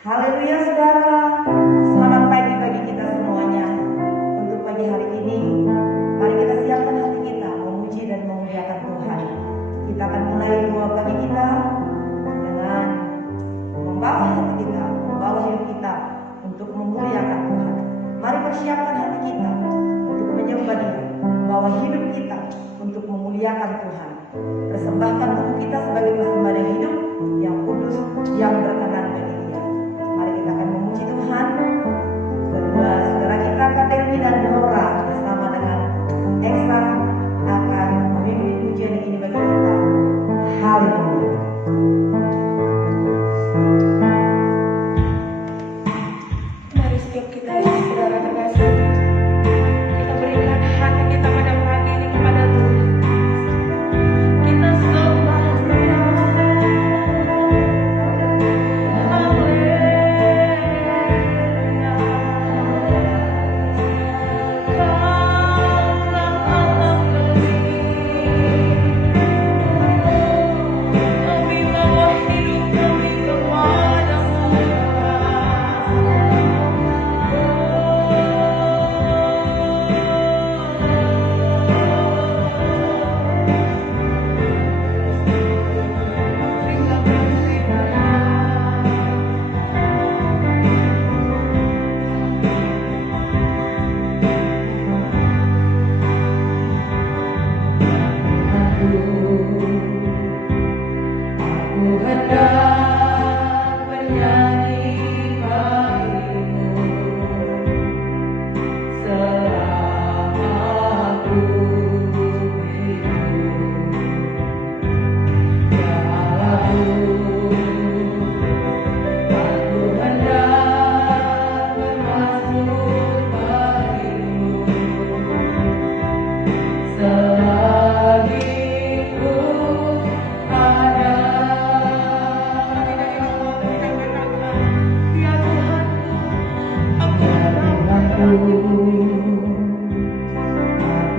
Haleluya saudara, selamat pagi bagi kita semuanya. Untuk pagi hari ini, mari kita siapkan hati kita memuji dan memuliakan Tuhan. Kita akan mulai doa pagi kita dengan membawa hati kita, membawa hidup kita untuk memuliakan Tuhan. Mari persiapkan hati kita untuk menyembah Dia, membawa hidup kita untuk memuliakan Tuhan. Persembahkan tubuh kita sebagai persembahan yang hidup, yang kudus, yang berkenan bagi Dia. Mari kita akan memuji Tuhan. Kedua saudara kita Katerni dan Nora bersama dengan Eksa akan memimpin pujian ini bagi kita. Haleluya. Mari setiap kita saudara terkasih, kita berikan hati kita pada pagi ini kepada Tuhan. Kita sembah Dia.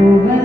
Tuhan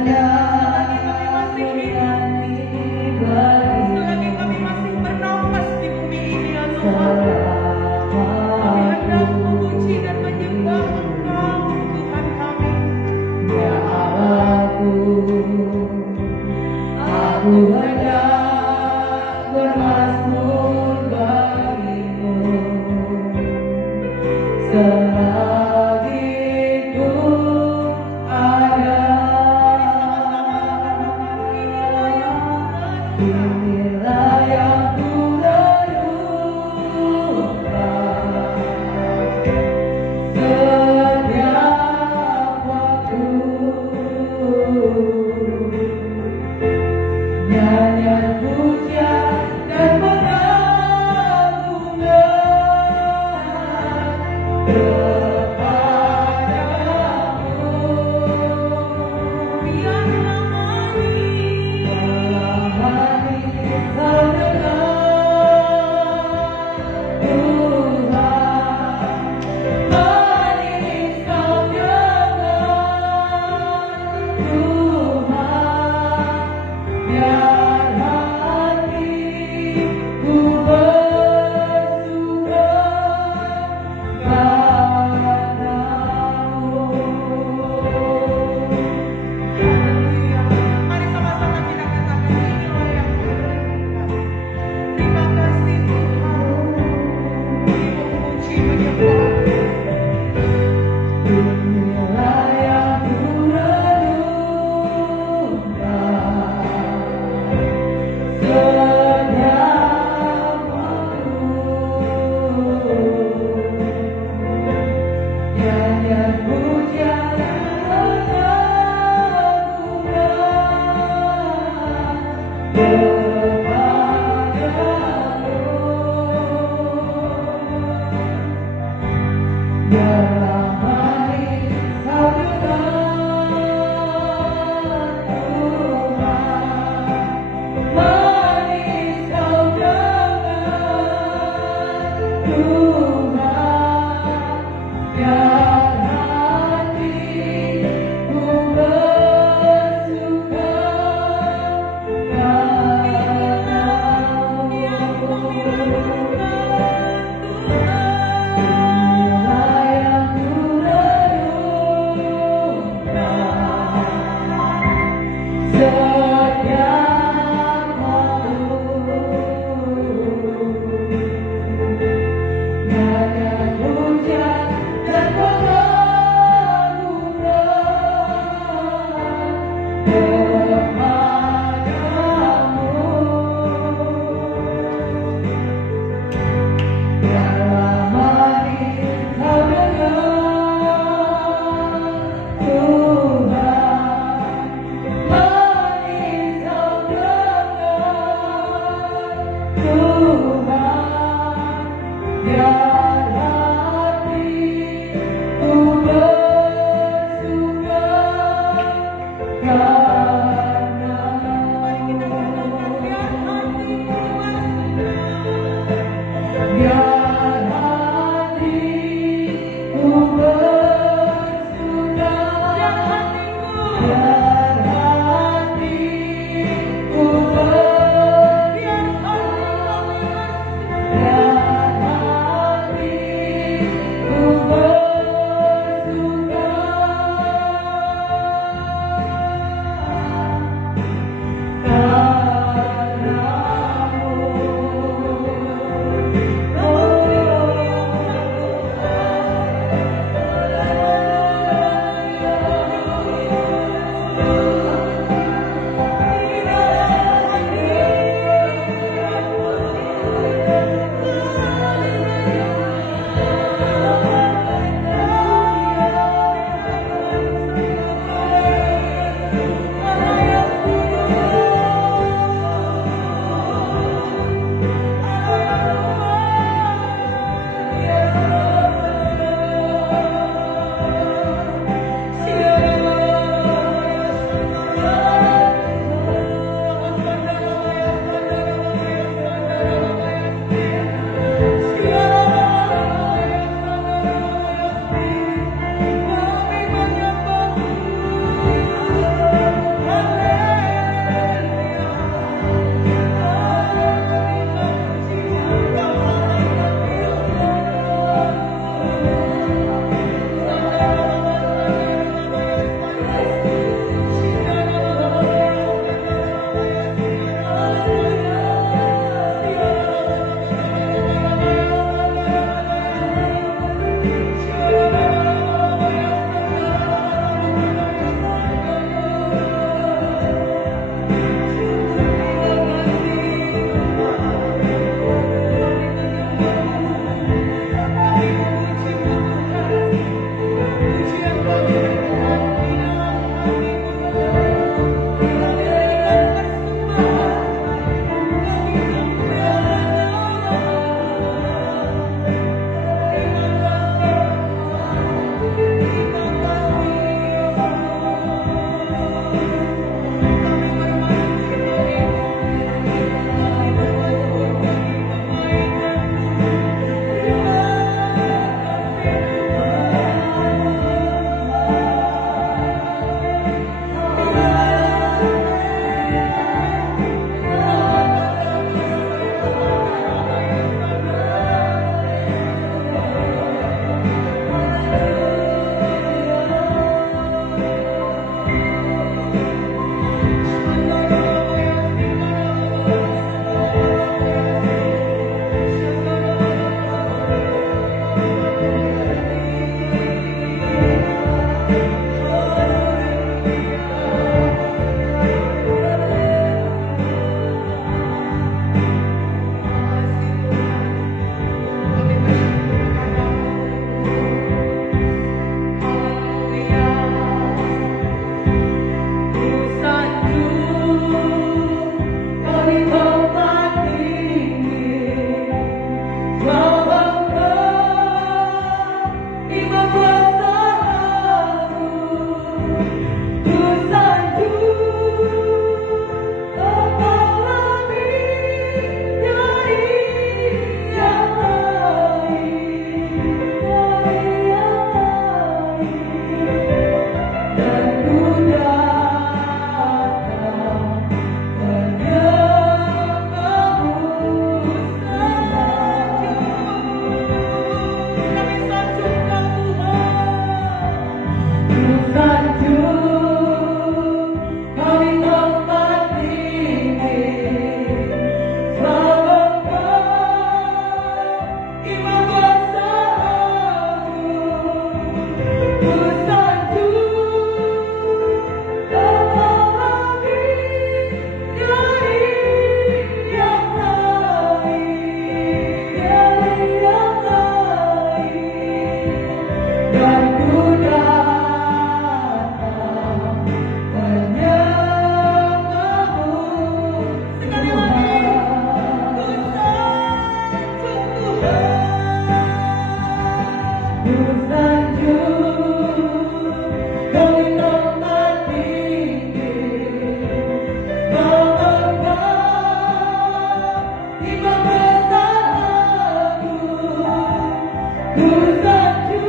Dosaku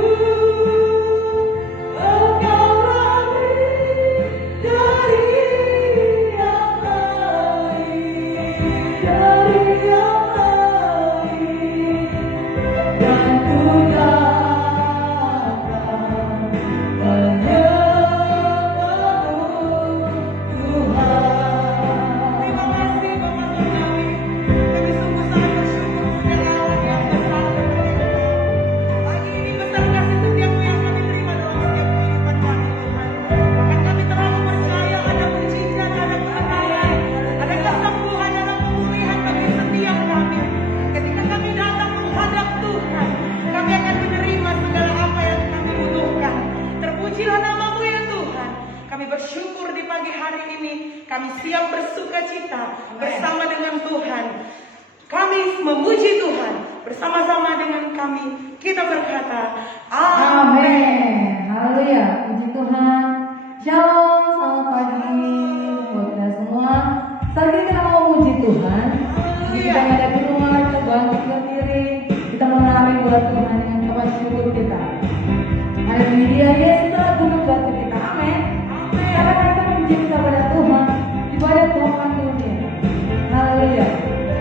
Engkau ambil dari yang lain, dari yang lain, dan ku datang menyembahmu Tuhan. Terima kasih Bapak Surgawi. Kami sungguh sangat bersyukur segala Allah yang besar dan mulia. Pagi ini besar kasih setiapmu yang kami terima dalam setiap kehidupan kami Tuhan. Bahkan kami terlalu percaya ada mujizat, ada kebenaran, ada kesembuhan, ada pemulihan bagi setiap kami. Ketika kami datang menghadap Tuhan, kami akan menerima segala apa yang kami butuhkan. Terpujilah namamu ya Tuhan. Kami bersyukur di pagi hari ini. Kami siap bersuka cita bersama dengan Tuhan. Kami memuji Tuhan bersama-sama dengan kami. Kita berkata, Amin. Amin. Haleluya. Puji Tuhan. Shalom. Selamat pagi buat kita semua. Saat ini kita mau memuji Tuhan. Kita yang ada di rumah, coba kita diri. Kita mengenali buat Tuhan yang kawan syukur kita. Hari ini dia Yesus telah bunuh batu kita. Amin. Karena kita memuji kita pada Tuhan. Ibadah Tuhan dunia. Haleluya.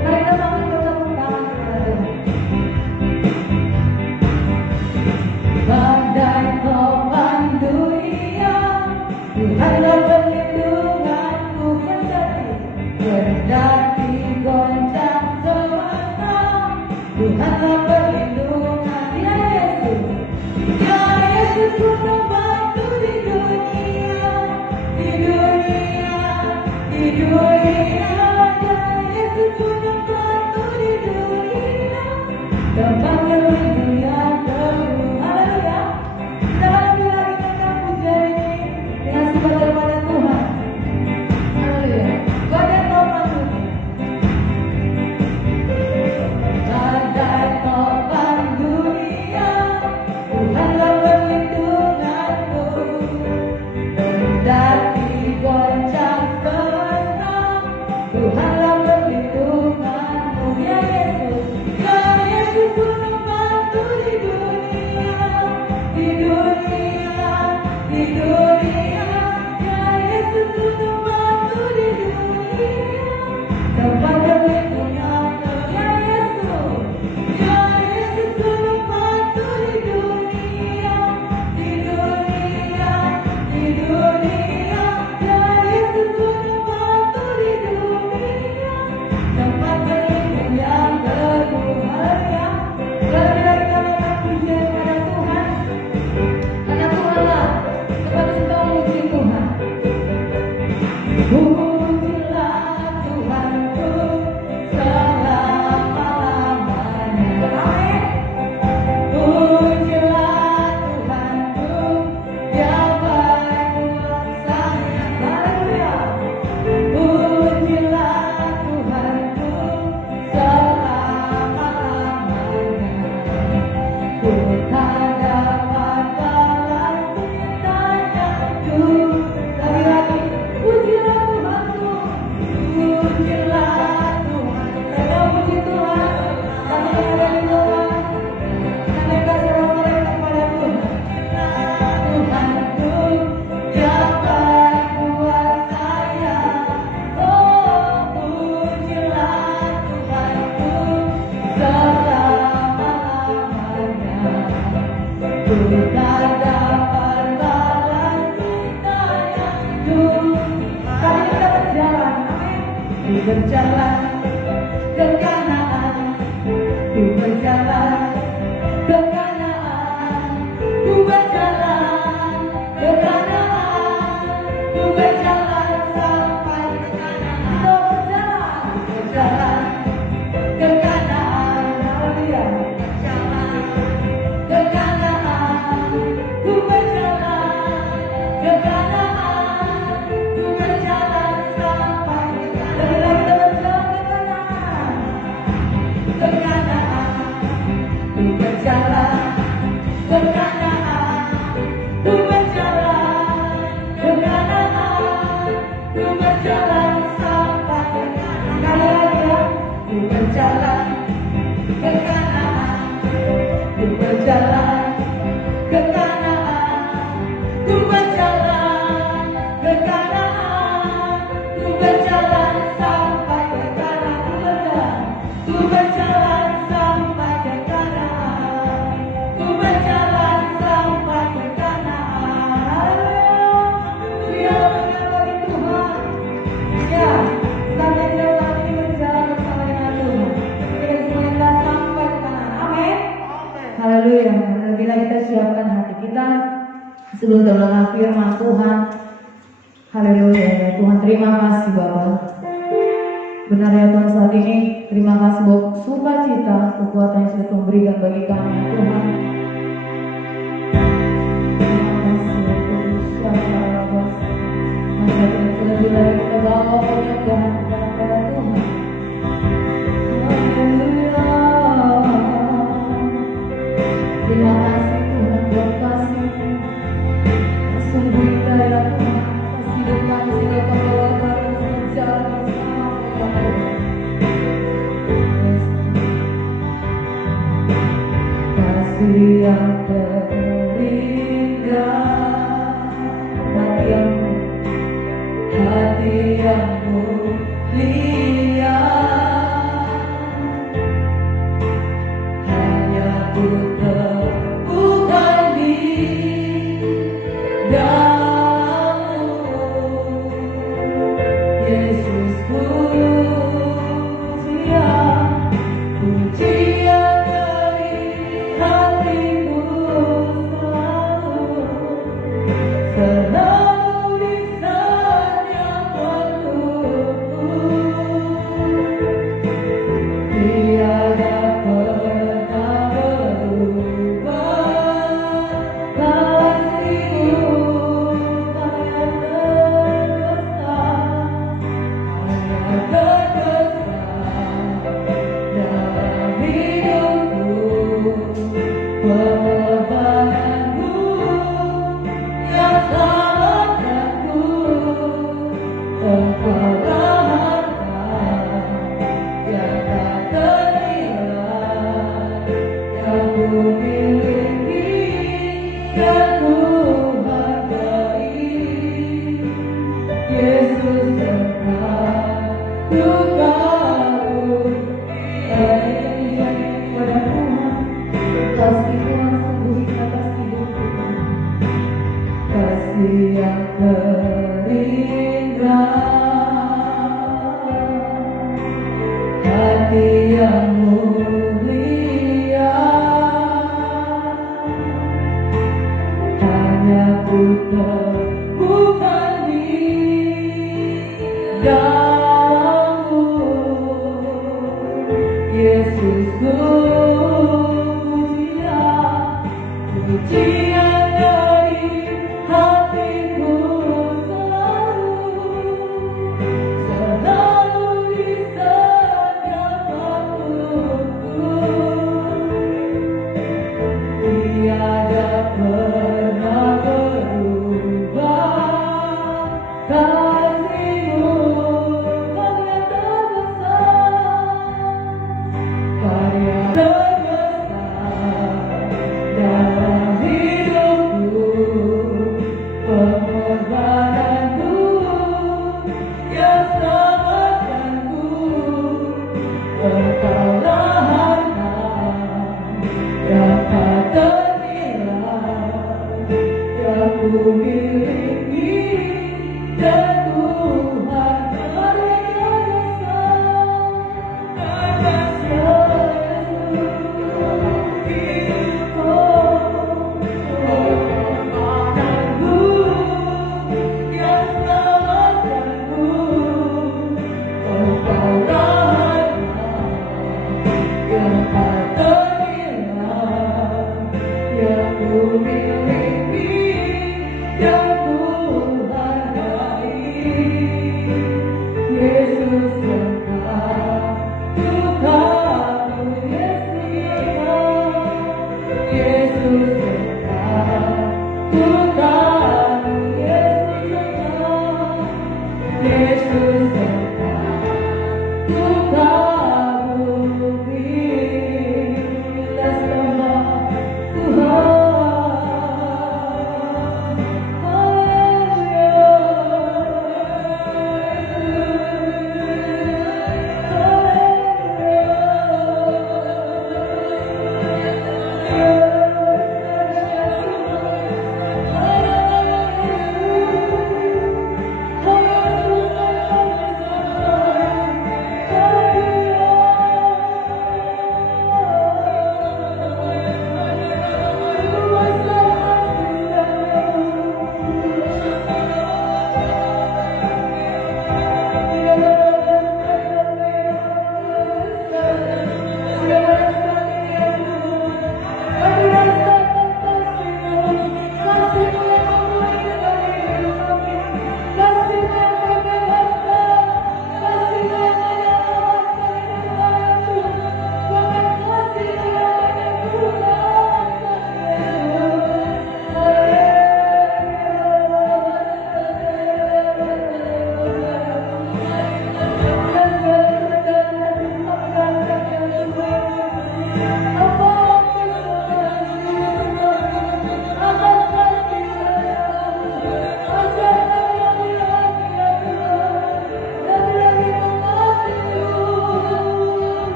Mari kita sambut bertepuk tangan kepada Tuhan. Badai topan dunia, Tuhanlah perlindunganku kendali. Kendali goncang semesta, Tuhanlah perlindungan. Ya Yesus, ya Yesus ku membantu di dunia, di dunia, di dunia. Ya Yesus ku membantu di dunia, tempat perlindungan baru. Haleluya. Dalam bilang kita pujian ini dengan sembah daripada Tuhan. Haleluya. Badai topan dunia. Badai topan dunia, Tuhanlah perlindunganku. Kendati goncang semesta, Tuhanlah perlindunganmu. Ya Yesus, ya Yesus ku membantu di dunia, di dunia, di dunia. Ya Yesus ku membantu di dunia, tempat perlindungan. Ya Yesus, ya Yesus ku membantu di dunia, di dunia, di dunia. Ya Yesus ku membantu di dunia, tempat perlindungan baru. Haleluya. Lalu dari kami akan pujian kepada Tuhan, karena Tuhanlah tempat kita memuji Tuhan. Pujilah Tuhanku selama-lamanya. Amin. Pujilah Tuhanku yang baik buat saya. Haleluya. Pujilah Tuhanku selama-lamanya. Ku tak dapat balas cintanya. Lagi-lagi, pujilah Tuhanku. Pujilah Tuhan. Kita puji Tuhan. Kami yang ada di Tuhan. Kami kasih orang kepada Tuhan. Tuhanku yang baik buat saya. Oh, pujilah Tuhanku selama-lamanya. Ku tak dapat balas cintanya. Kami kita berjalan, amin. Ku berjalan ke Kanaan, ku berjalan ke Kanaan, ku berjalan ke Kanaan, ku berjalan sampai ke Kanaan. Kita berjalan ke Kanaan. Haleluya. Berjalan ke Kanaan, ku berjalan ke Kanaan, ku berjalan sampai ke Kanaan. Lagi-lagi kita berjalan ke Kanaan, ke Kanaan. berjalan ke Kanaan, ku berjalan ke Kanaan, ku berjalan sampai ke Kanaan, ku berjalan sampai ke Kanaan, ku berjalan sampai ke Kanaan. Haleluya, bagi Tuhan. Ya, sampai kita saat ini berjalan bersama dengan Tuhan. Kita semuanya sampai ke Kanaan. Amin. Haleluya. Bila kita siapkan hati kita sebelum mendengar firman Tuhan. Haleluya. Ya Tuhan, terima kasih Bapa. Benar ya Tuhan, saat ini terima kasih buat sukacita, kekuatan yang sudah Tuhan berikan bagi kami ya Tuhan. Terima kasih ya Tuhan. Siapa Bos? Maka terlebih lagi kita bawa penyembahan kepada Tuhan. Haleluya. Terima kasih Tuhan buat kasih. Sungguh indah ya Tuhan. Kasih hidup kami sehingga membawa kami berjalan bersama ya Tuhan. Kasih yang terindah, hati yang mulia, hanya ku temukan di dalam Yesus. Pujian dari hatiku selalu disediakanku. Tiada pernah berubah kasih-Mu, hanya terkesan dalam hidupku. Pengorbananmu yang selamatkanku, Engkaulah harta yang tak ternilai, yang ku miliki, yang ku hargai. Yesus Engkau karunia pada Tuhan. Kasih Tuhan sungguh indah, kasih Tuhan. Kasih yang terindah, hati yang mulia, hanya ku temukan di dalam-Mu, Yesus. Pujian dari hatiku selalu disediakanku. Tiada pernah berubah kasih-Mu, karya terbesar dalam hidupku. Pengorbananmu yang selamatkanku, Engkaulah harta yang tak ternilai, yang ku miliki, dan ku hargai. Ku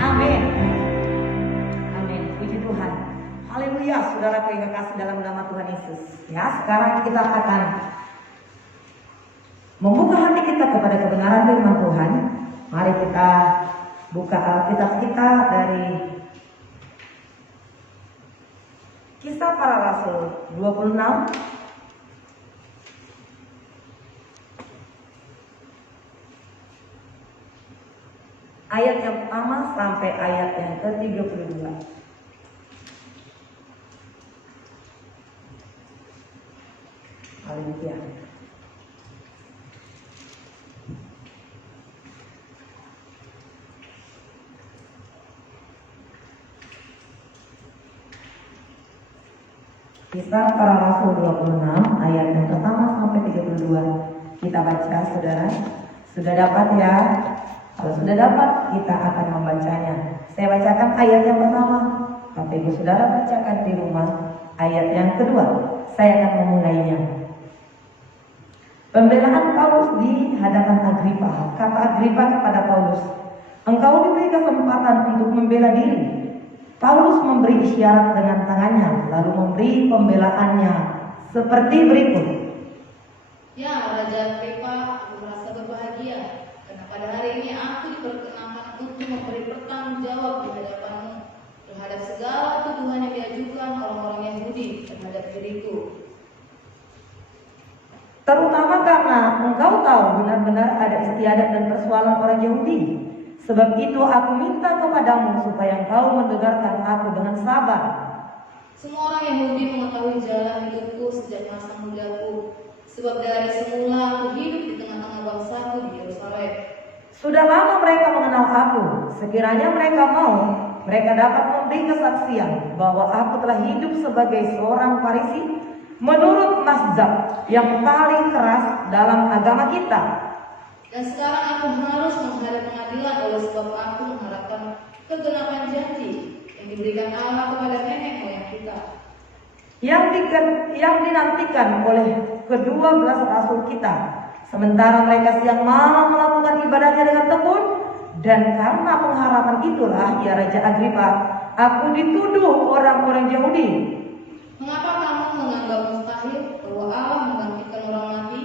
Amin. saudara yang kekasih dalam nama Tuhan Yesus. Ya, sekarang kita akan membuka hati kita kepada kebenaran firman Tuhan. Mari kita buka Alkitab kita dari Kisah Para Rasul 26 ayat yang pertama sampai ayat yang ke-32. Haleluya. Kisah Para Rasul 26 ayat yang pertama sampai 32. Kita baca, saudara. Sudah dapat ya? Kalau sudah dapat, kita akan membacanya. Saya bacakan ayat yang pertama, Bapak Ibu Saudara bacakan di rumah ayat yang kedua. Saya akan memulainya. Pembelaan Paulus di hadapan Agripa. Kata Agripa kepada Paulus, "Engkau diberi kesempatan untuk membela diri." Paulus memberi isyarat dengan tangannya, lalu memberi pembelaannya seperti berikut. Ya, Raja Agripa, aku merasa berbahagia karena pada hari ini aku diperkenankan untuk memberi pertanggung jawab di hadapanmu terhadap segala tuduhan yang diajukan orang-orang Yahudi terhadap diriku. Terutama karena engkau tahu benar-benar ada istiadat dan persoalan orang Yahudi. Sebab itu aku minta kepadamu supaya engkau mendengarkan aku dengan sabar. Semua orang Yahudi mengetahui jalan hidupku sejak masa mudaku, sebab dari semula aku hidup di tengah-tengah bangsaku di Yerusalem. Sudah lama mereka mengenal aku. Sekiranya mereka mau, mereka dapat memberi kesaksian bahwa aku telah hidup sebagai seorang Farisi menurut mazhab yang paling keras dalam agama kita. Dan sekarang aku harus menghadap pengadilan oleh sebab aku mengharapkan kegenapan janji yang diberikan Allah kepada nenek moyang kita, yang dinantikan oleh kedua belas rasul kita. Sementara mereka siang malam melakukan ibadahnya dengan tekun, dan karena pengharapan itulah, ya Raja Agripa, aku dituduh orang-orang Yahudi. Mengapa kamu menganggap mustahil bahwa Allah membangkitkan orang mati?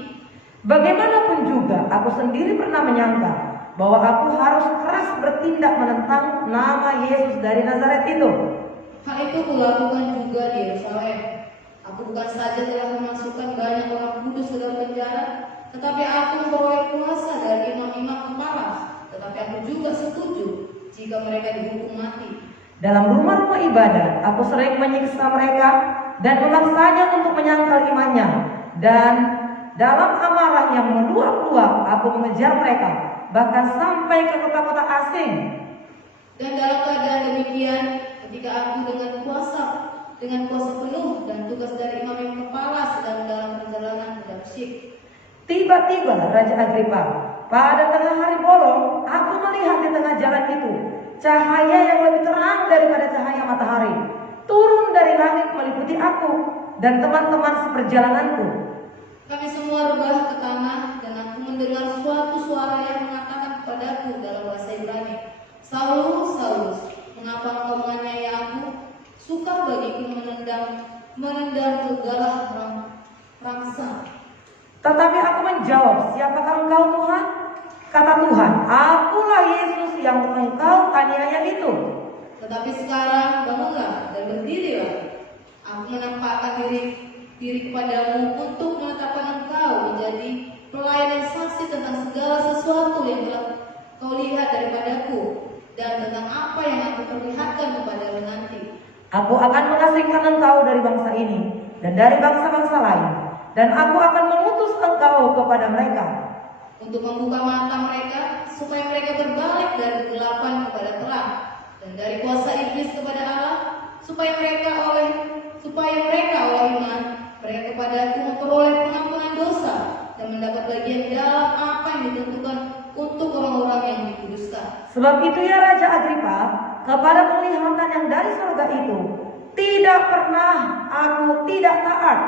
Bagaimanapun juga, aku sendiri pernah menyangka bahwa aku harus keras bertindak menentang nama Yesus dari Nazaret itu. Hal itu kulakukan juga di Yerusalem. Aku bukan saja telah memasukkan banyak orang kudus ke dalam penjara, tetapi aku memperoleh kuasa dari imam-imam kepala. Tetapi aku juga setuju jika mereka dihukum mati. Dalam rumah-rumah ibadah, aku sering menyiksa mereka dan memaksanya untuk menyangkal imannya. Dan dalam amarah yang meluap-luap, aku mengejar mereka, bahkan sampai ke kota-kota asing. Dan dalam keadaan demikian, ketika aku dengan kuasa penuh dan tugas dari imam yang kepala sedang dalam perjalanan ke Damsyik, Tiba-tiba, Raja Agripa, pada tengah hari bolong, aku melihat di tengah jalan itu cahaya yang lebih terang daripada cahaya matahari turun dari langit meliputi aku dan teman-teman seperjalananku. kami semua rebah ke tanah dan aku mendengar suatu suara yang mengatakan kepadaku dalam bahasa Ibrani, "Saulus, Saulus, mengapa engkau menganiaya aku? Sukar bagiku menendang segala rangsang." Tetapi aku menjawab, "Siapakah engkau, Tuhan?" Kata Tuhan, "Akulah Yesus yang engkau aniaya itu." Tetapi sekarang bangunlah dan berdirilah. Aku menampakkan diri kepadamu untuk menetapkan engkau menjadi pelayan dan saksi tentang segala sesuatu yang telah kau lihat daripadaku dan tentang apa yang aku perlihatkan kepadamu nanti. Aku akan mengasingkan engkau dari bangsa ini dan dari bangsa-bangsa lain, dan aku akan mengutus engkau kepada mereka untuk membuka mata mereka supaya mereka berbalik dari kegelapan kepada terang dan dari kuasa iblis kepada Allah, supaya mereka oleh iman mereka kepadaku memperoleh pengampunan dosa dan mendapat bagian dalam apa yang ditentukan untuk orang-orang yang dikuduskan. Sebab itu ya Raja Agripa, kepada penglihatan yang dari surga itu tidak pernah aku tidak taat.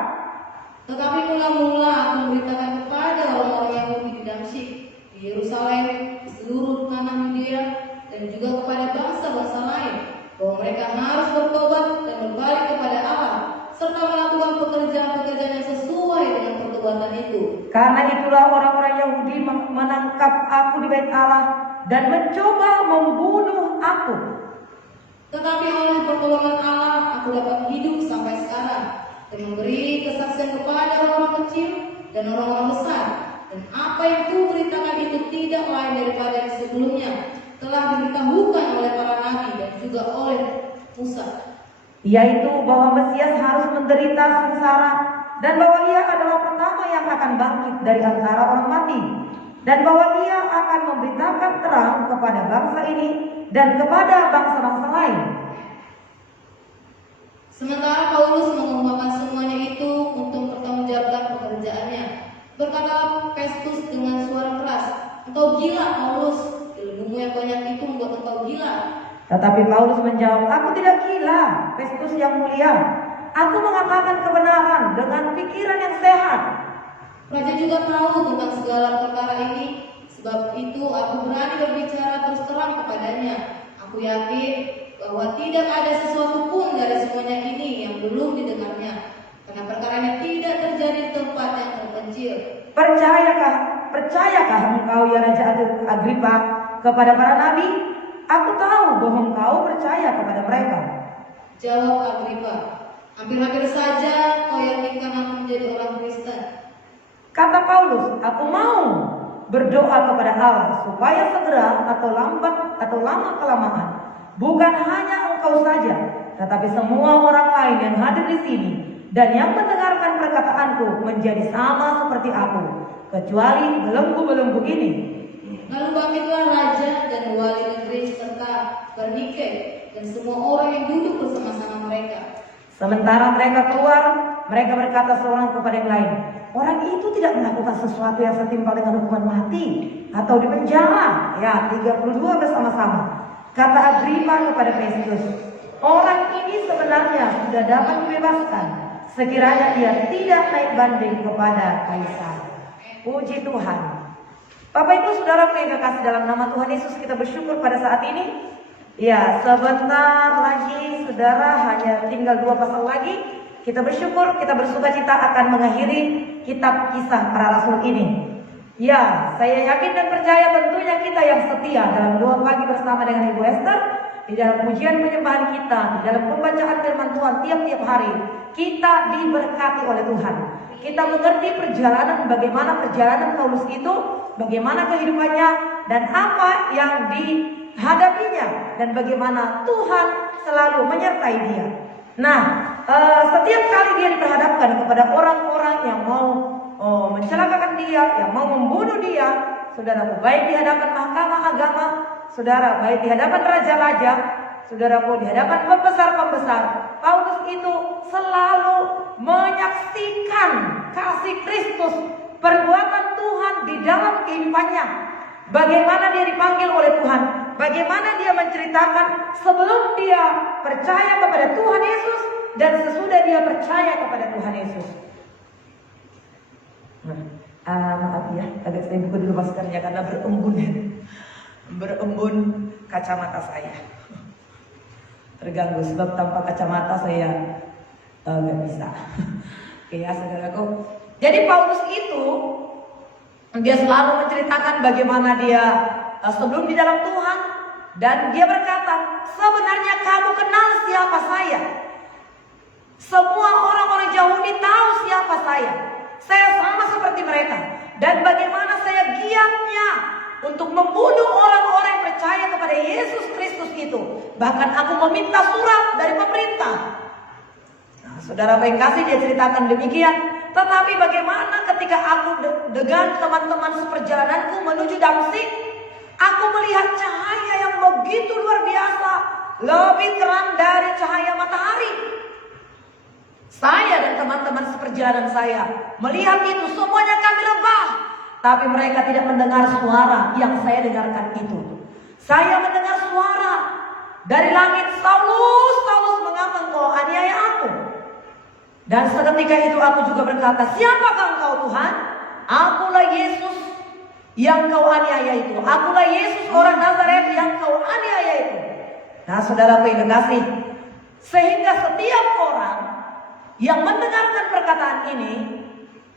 Tetapi mula-mula aku memberitakan kepada orang-orang Yahudi di Damsyik, di Yerusalem, di seluruh tanah Yudea, dan juga kepada bangsa-bangsa lain, bahwa mereka harus bertobat dan berbalik kepada Allah Karena itulah orang-orang Yahudi menangkap aku di bait Allah dan mencoba membunuh aku. Tetapi oleh pertolongan Allah aku dapat hidup sampai sekarang dan memberi kesaksian kepada orang-orang kecil dan orang-orang besar. Dan apa yang kuberitakan itu tidak lain daripada yang sebelumnya telah diberitahukan oleh para nabi dan juga oleh Musa. Yaitu bahwa Mesias harus menderita sengsara dan bahwa ia adalah pertama yang akan bangkit dari antara orang mati, dan bahwa ia akan memberitakan terang kepada bangsa ini dan kepada bangsa-bangsa lain. Sementara Paulus mengungkapkan semuanya itu untuk pertanggungjawabkan pekerjaannya, berkata Festus dengan suara keras, "Engkau gila, Paulus, ilmumu yang banyak itu membuat engkau gila." Tetapi Paulus menjawab, "Aku tidak gila, Festus yang mulia. Aku mengatakan kebenaran dengan pikiran yang sehat." Raja juga tahu tentang segala perkara ini, sebab itu aku berani berbicara terus terang kepadanya. Aku yakin bahwa tidak ada sesuatu pun dari semuanya ini yang belum didengarnya, karena perkaranya tidak terjadi di tempat yang terpencil. Percayakah engkau ya Raja Agripa kepada para nabi? Aku tahu bahwa engkau percaya kepada mereka. Jawab Agripa, "Hampir-hampir saja kau yakinkan aku menjadi orang Kristen." Kata Paulus, "Aku mau berdoa kepada Allah supaya segera atau lambat atau lama kelamaan, bukan hanya engkau saja, tetapi semua orang lain yang hadir di sini dan yang mendengarkan perkataanku menjadi sama seperti aku, kecuali belenggu-belenggu ini." Lalu bangkitlah raja dan wali negeri serta Bernike dan semua orang yang duduk bersama-sama mereka. Sementara mereka keluar, mereka berkata seorang kepada yang lain, "Orang itu tidak melakukan sesuatu yang setimpal dengan hukuman mati atau dipenjara." Ya, 32 bersama-sama. Kata Agripa kepada Festus, "Orang ini sebenarnya sudah dapat dibebaskan sekiranya ia tidak naik banding kepada Kaisar." Puji Tuhan. Bapak Ibu Saudara yang kekasih dalam nama Tuhan Yesus, kita bersyukur pada saat ini. Ya, sebentar lagi saudara, hanya tinggal 2 pasal lagi. Kita bersyukur, kita bersuka cita akan mengakhiri kitab Kisah Para Rasul ini. Ya, saya yakin dan percaya tentunya kita yang setia dalam doa pagi bersama dengan Ibu Esther, di dalam pujian penyembahan kita, di dalam pembacaan firman Tuhan tiap-tiap hari, kita diberkati oleh Tuhan. Kita mengerti bagaimana perjalanan Paulus itu, bagaimana kehidupannya, dan apa yang dihadapinya, dan bagaimana Tuhan selalu menyertai dia. Nah, setiap kali dia diperhadapkan kepada orang-orang yang mau mencelakakan dia, yang mau membunuh dia, saudaraku, baik di hadapan mahkamah agama, saudara, baik di hadapan raja-raja, saudaraku, di hadapan pembesar-pembesar, Paulus itu selalu menyaksikan kasih Kristus, perbuatan Tuhan di dalam kehidupannya. Bagaimana dia dipanggil oleh Tuhan, bagaimana dia menceritakan sebelum dia percaya kepada Tuhan Yesus dan sesudah dia percaya kepada Tuhan Yesus. Maaf ya, agak saya buka dulu maskernya karena berembun kacamata saya. Terganggu sebab tanpa kacamata saya nggak bisa. Oke ya saudaraku. Jadi Paulus itu dia selalu menceritakan bagaimana dia sebelum di dalam Tuhan, dan dia berkata, "Sebenarnya kamu kenal siapa saya. Semua orang-orang Yahudi tahu siapa saya. Saya sama seperti mereka. Dan bagaimana saya giatnya untuk membunuh orang-orang yang percaya kepada Yesus Kristus itu. Bahkan aku meminta surat dari pemerintah." Nah, saudara yang kasih, dia ceritakan demikian. Tetapi bagaimana ketika aku dengan teman-teman seperjalananku menuju Damsik, aku melihat cahaya yang begitu luar biasa, lebih terang dari cahaya matahari. Saya dan teman-teman seperjalanan saya melihat itu, semuanya kami rebah. Tapi mereka tidak mendengar suara yang saya dengarkan itu. Saya mendengar suara dari langit, "Saulus, Saulus, mengapa engkau aniaya aku?" Dan seketika itu aku juga berkata, "Siapakah engkau Tuhan?" "Akulah Yesus yang kau aniaya itu. Akulah Yesus orang Nazaret yang kau aniaya itu." Nah saudaraku yang kekasih, sehingga setiap orang yang mendengarkan perkataan ini,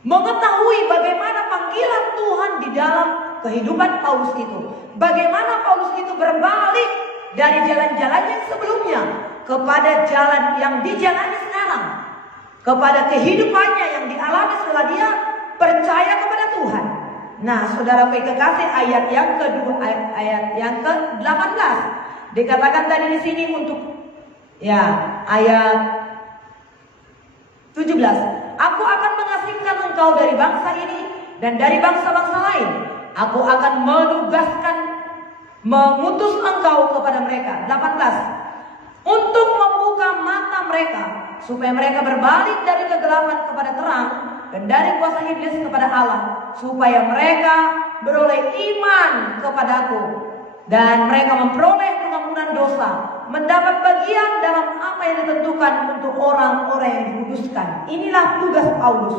mengetahui bagaimana panggilan Tuhan di dalam kehidupan Paulus itu. Bagaimana Paulus itu berbalik dari jalan-jalan yang sebelumnya kepada jalan yang dijalani sekarang, kepada kehidupannya yang dialami setelah dia percaya kepada Tuhan. Nah, saudara kekasih, ayat yang kedua, ayat yang ke-18 dikatakan tadi di sini untuk ayat 17. Aku akan mengasingkan engkau dari bangsa ini dan dari bangsa-bangsa lain. Aku akan mengutus engkau kepada mereka. 18. Untuk membuka mata mereka supaya mereka berbalik dari kegelapan kepada terang dan dari kuasa iblis kepada Allah, supaya mereka beroleh iman kepadaku dan mereka memperoleh pengampunan dosa, mendapat bagian dalam apa yang ditentukan untuk orang-orang yang dikuduskan. Inilah tugas Paulus,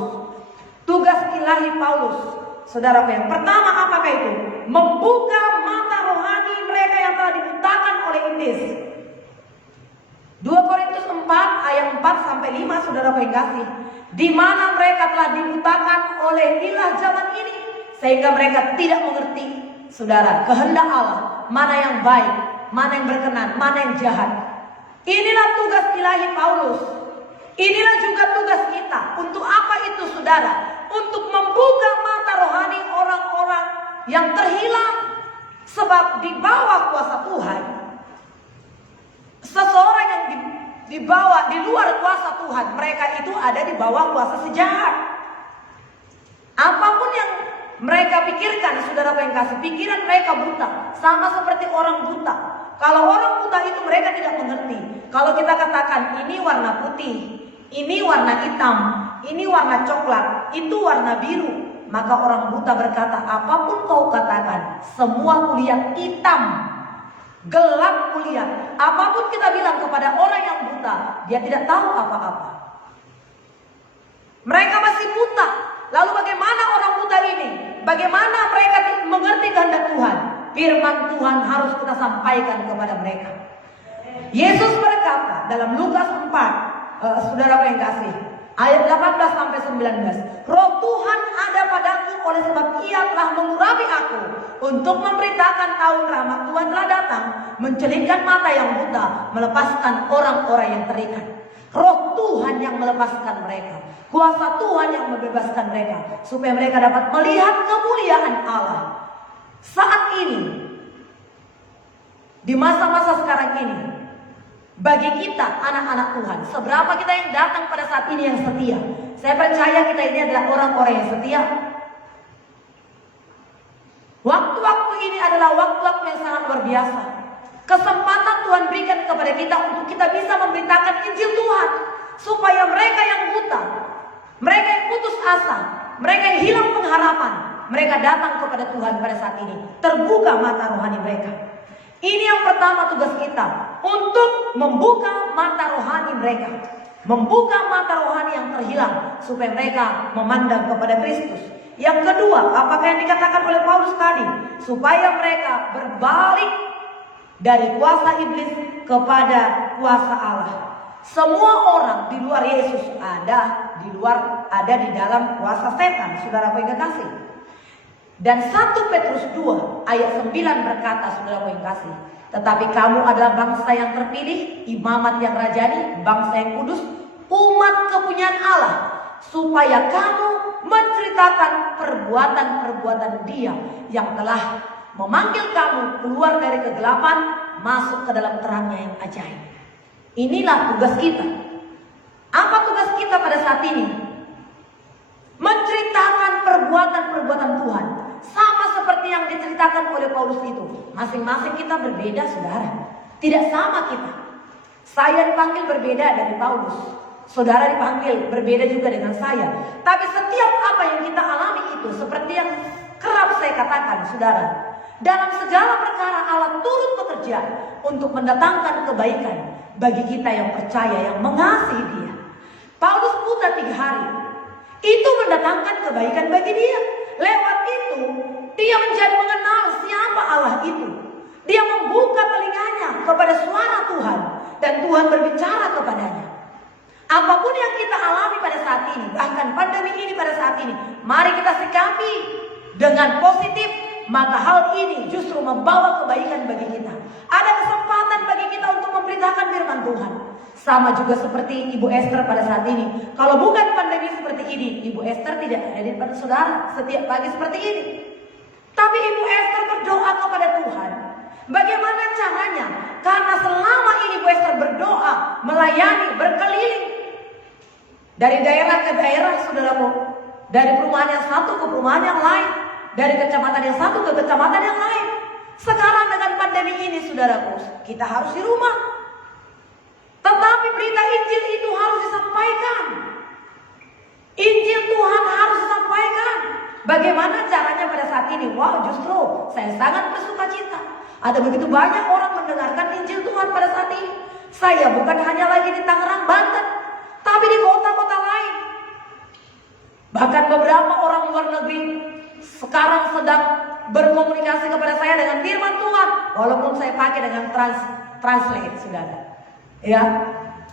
tugas ilahi Paulus. Saudara, yang pertama apakah itu? Membuka mata rohani mereka yang telah dibutakan oleh iblis. 2 Korintus 4 ayat 4 sampai 5, saudara yang kasih, di mana mereka telah dibutakan oleh ilah zaman ini sehingga mereka tidak mengerti, saudara, kehendak Allah, mana yang baik, mana yang berkenan, mana yang jahat. Inilah tugas ilahi Paulus. Inilah juga tugas kita. Untuk apa itu, saudara? Untuk membuka mata rohani orang-orang yang terhilang. Sebab di bawah kuasa Tuhan, seseorang yang dibawa di luar kuasa Tuhan, mereka itu ada di bawah kuasa sejahat. Apapun yang mereka pikirkan, saudara yang kasih, pikiran mereka buta, sama seperti orang buta. Kalau orang buta itu mereka tidak mengerti. Kalau kita katakan ini warna putih, ini warna hitam, ini warna coklat, itu warna biru, maka orang buta berkata, apapun kau katakan, semua kuliah hitam, gelap kuliah. Apapun kita bilang kepada orang yang buta, dia tidak tahu apa-apa. Mereka masih buta. Lalu bagaimana orang buta ini? Bagaimana mereka mengerti kehendak Tuhan? Firman Tuhan harus kita sampaikan kepada mereka. Yesus berkata dalam Lukas 4, saudara yang kasih, ayat 18 sampai 19. Roh Tuhan ada padaku oleh sebab Ia telah mengurapi aku untuk memberitakan tahun rahmat Tuhan telah datang, mencelingkan mata yang buta, melepaskan orang-orang yang terikat. Roh Tuhan yang melepaskan mereka, kuasa Tuhan yang membebaskan mereka, supaya mereka dapat melihat kemuliaan Allah. Saat ini, di masa-masa sekarang ini, bagi kita anak-anak Tuhan, seberapa kita yang datang pada saat ini yang setia? Saya percaya kita ini adalah orang-orang yang setia. Waktu-waktu ini adalah waktu-waktu yang sangat luar biasa. Kesempatan Tuhan berikan kepada kita untuk kita bisa memberitakan Injil Tuhan, supaya mereka yang buta, mereka yang putus asa, mereka yang hilang pengharapan, mereka datang kepada Tuhan pada saat ini. Terbuka mata rohani mereka. Ini yang pertama tugas kita, untuk membuka mata rohani mereka, membuka mata rohani yang terhilang, supaya mereka memandang kepada Kristus. Yang kedua, apakah yang dikatakan oleh Paulus tadi? Supaya mereka berbalik dari kuasa iblis kepada kuasa Allah. Semua orang di luar Yesus ada di dalam kuasa setan, saudara yang kasih. Dan 1 Petrus 2 ayat 9 berkata, saudara yang kasih, tetapi kamu adalah bangsa yang terpilih, imamat yang rajani, bangsa yang kudus, umat kepunyaan Allah, supaya kamu menceritakan perbuatan-perbuatan Dia yang telah memanggil kamu keluar dari kegelapan, masuk ke dalam terangnya yang ajaib. Inilah tugas kita. Apa tugas kita pada saat ini? Menceritakan perbuatan-perbuatan Tuhan. Sama seperti yang diceritakan oleh Paulus itu. Masing-masing kita berbeda, saudara. Tidak sama kita. Saya dipanggil berbeda dari Paulus. Saudara dipanggil berbeda juga dengan saya. Tapi setiap apa yang kita alami itu, seperti yang kerap saya katakan, saudara, dalam segala perkara Allah turut bekerja untuk mendatangkan kebaikan bagi kita yang percaya, yang mengasihi Dia. Paulus buta 3 hari. Itu mendatangkan kebaikan bagi dia. Lewat itu, dia menjadi mengenal siapa Allah itu. Dia membuka telinganya kepada suara Tuhan. Dan Tuhan berbicara kepadanya. Apapun yang kita alami pada saat saat ini, bahkan pandemi ini pada saat ini, mari kita sikapi dengan positif, maka hal ini justru membawa kebaikan bagi kita. Ada kesempatan bagi kita untuk memberitakan firman Tuhan. Sama juga seperti Ibu Esther pada saat ini. Kalau bukan pandemi seperti ini, Ibu Esther tidak ada di depan saudara setiap pagi seperti ini. Tapi Ibu Esther berdoa kepada Tuhan. Bagaimana caranya? Karena selama ini Ibu Esther berdoa, melayani, berkeliling dari daerah ke daerah, saudaraku. Dari perumahan yang satu ke perumahan yang lain, dari kecamatan yang satu ke kecamatan yang lain. Sekarang dengan pandemi ini, saudaraku, kita harus di rumah. Tetapi berita Injil itu harus disampaikan. Injil Tuhan harus disampaikan. Bagaimana caranya pada saat ini? Wow, justru saya sangat bersuka cita. Ada begitu banyak orang mendengarkan Injil Tuhan pada saat ini. Saya bukan hanya lagi di Tangerang, Banten, tapi di kota-kota lain. Bahkan beberapa orang luar negeri sekarang sedang berkomunikasi kepada saya dengan firman Tuhan, walaupun saya pakai dengan translate, saudara. Ya,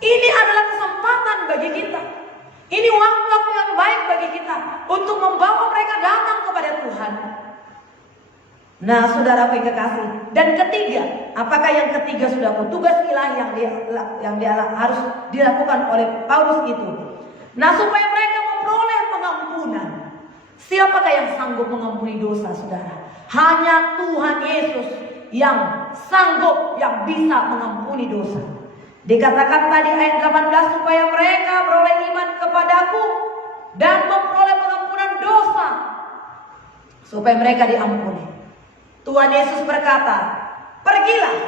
ini adalah kesempatan bagi kita. Ini waktu-waktu yang baik bagi kita untuk membawa mereka datang kepada Tuhan. Nah, saudara yang kekasih. Dan ketiga, apakah yang ketiga sudah tugas ilahi yang dia harus dilakukan oleh Paulus itu? Nah, supaya mereka memperoleh pengampunan. Siapakah yang sanggup mengampuni dosa, saudara? Hanya Tuhan Yesus yang sanggup, yang bisa mengampuni dosa. Dikatakan tadi ayat 18, supaya mereka beroleh iman kepadaku dan memperoleh pengampunan dosa, supaya mereka diampuni. Tuhan Yesus berkata, pergilah,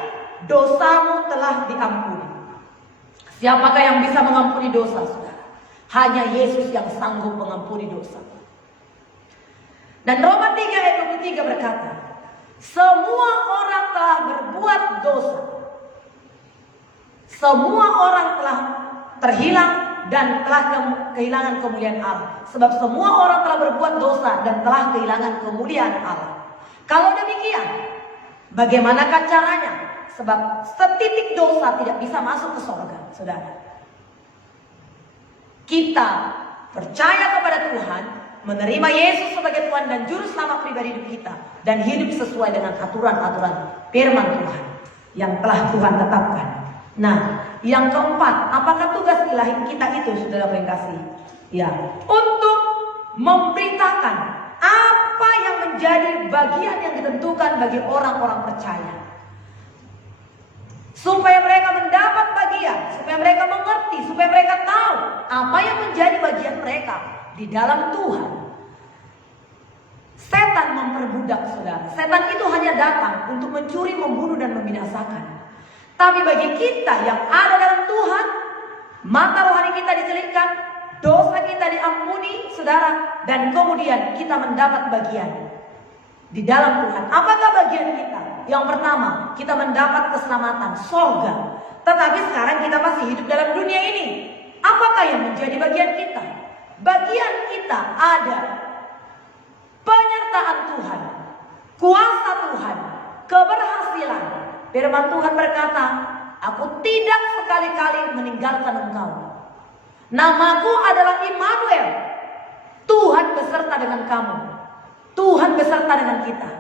dosamu telah diampuni. Siapakah yang bisa mengampuni dosa, saudara? Hanya Yesus yang sanggup mengampuni dosa. Dan Roma 3 ayat 23 berkata, semua orang telah berbuat dosa. Semua orang telah terhilang dan telah kehilangan kemuliaan Allah. Sebab semua orang telah berbuat dosa dan telah kehilangan kemuliaan Allah. Kalau demikian, bagaimanakah caranya? Sebab setitik dosa tidak bisa masuk ke surga, saudara. Kita percaya kepada Tuhan, menerima Yesus sebagai Tuhan dan Juru Selamat pribadi hidup kita, dan hidup sesuai dengan aturan-aturan firman Tuhan yang telah Tuhan tetapkan. Nah, yang keempat, apakah tugas ilahi kita itu, saudara yang kasih? Ya, untuk memberitakan apa yang menjadi bagian yang ditentukan bagi orang-orang percaya, supaya mereka mendapat bagian, supaya mereka mengerti, supaya mereka tahu apa yang menjadi bagian mereka di dalam Tuhan. Setan memperbudak, saudara. Setan itu hanya datang untuk mencuri, membunuh, dan membinasakan. Tapi bagi kita yang ada dalam Tuhan, mata rohani kita dicelitkan, dosa kita diampuni, saudara, dan kemudian kita mendapat bagian di dalam Tuhan. Apakah bagian kita? Yang pertama, kita mendapat keselamatan, sorga. Tetapi sekarang kita masih hidup dalam dunia ini. Apakah yang menjadi bagian kita? Bagian kita ada penyertaan Tuhan, kuasa Tuhan, keberhasilan. Firman Tuhan berkata, aku tidak sekali-kali meninggalkan engkau. Namaku adalah Immanuel. Tuhan beserta dengan kamu. Tuhan beserta dengan kita.